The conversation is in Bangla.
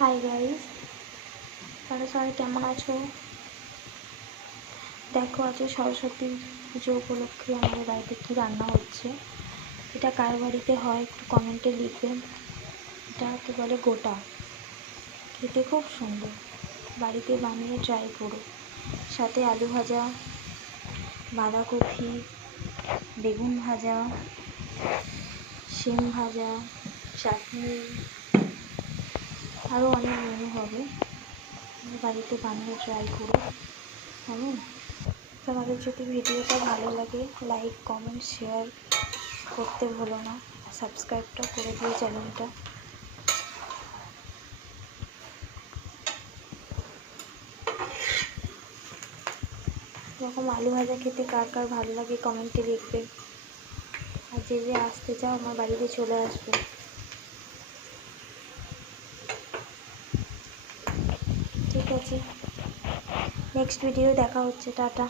হাই গাইস, তারা সবাই কেমন আছো? দেখো আজকে সরস্বতী পুজো উপলক্ষে আমাদের বাড়িতে কী রান্না হচ্ছে। এটা কার বাড়িতে হয় একটু কমেন্টে লিখবেন। এটাকে বলে গোটা, খেতে খুব সুন্দর, বাড়িতে বানিয়ে ট্রাই করো। সাথে আলু ভাজা, বাঁধাকপি, বেগুন ভাজা, শিম ভাজা, চাটনি, আরও অনেক মেনু হবে। বাড়িতে বানিয়ে ট্রাই করো কেমন। তোমাদের যদি ভিডিওটা ভালো লাগে লাইক কমেন্ট শেয়ার করতে ভুলো না, সাবস্ক্রাইবটা করে দিও চ্যানেলটা। এরকম আলু ভাজা খেতে কার কার ভালো লাগে কমেন্টে লিখবে। আর যে যে আসতে চাও আমার বাড়িতে চলে আসবে। ঠিক আছে, নেক্সট ভিডিও দেখা হচ্ছে, টাটা।